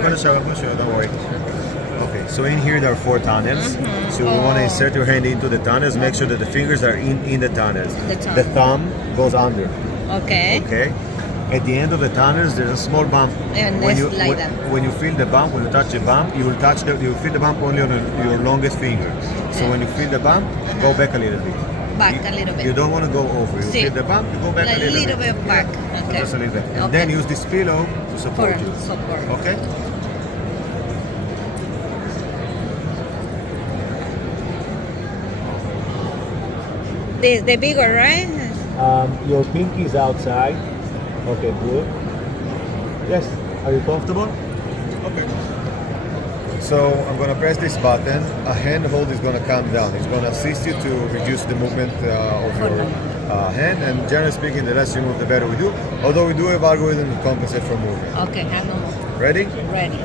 going to show you, don't worry. Okay, so in here there are 4 tunnels. So we want to insert your hand into the tunnels, make sure that the fingers are in the tunnels. The thumb goes under. Okay. Okay? At the end of the tunnels, there's a small bump. And when you like that. when you feel the bump, when you touch the bump, you will feel the bump only on your longest finger. So when you feel the bump, go back a little bit. Back a little bit. You don't want to go over. You feel the bump, you go back like a little bit. back. Okay. Just a little bit. And then use this pillow to support you. Support. Okay? The bigger, right? Your pinky is outside. Okay, good. Yes. Are you comfortable? Okay. So I'm going to press this button. A handhold is going to come down. It's going to assist you to reduce the movement of your hand. And generally speaking, the less you move, the better we do. Although we do have algorithm to compensate for movement. Okay, have no more. Ready? Ready.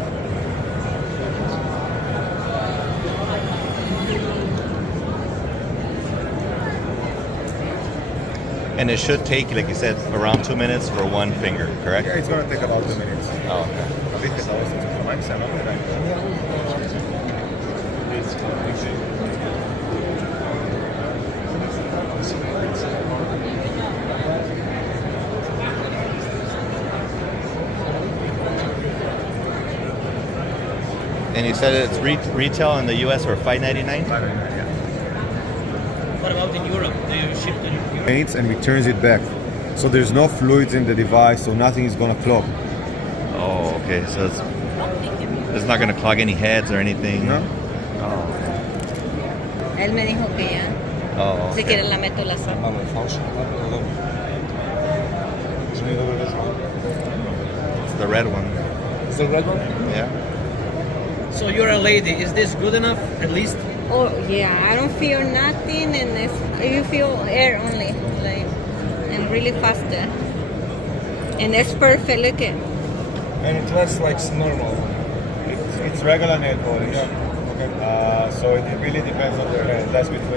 And it should take, like you said, around 2 minutes for one finger, correct? Yeah, it's going to take about 2 minutes. Oh, okay. And you said it's retail in the US for $5.99? Yeah. What about in Europe? Do you ship to Europe? Paints and returns it back. So there's no fluids in the device, so nothing is going to clog. Oh, okay. So it's not going to clog any heads or anything? No? Oh. Él me dijo que ya. Oh, Si okay. quieres la meto la sal. It's the red one. Is the red one? Yeah. So you're a lady. Is this good enough? At least. Oh yeah, I don't feel nothing, and you feel air only, like, and really faster. And it's perfect. Look at. And it lasts like normal. It's regular nail polish. Yeah. Okay. So it really depends on the length. That's between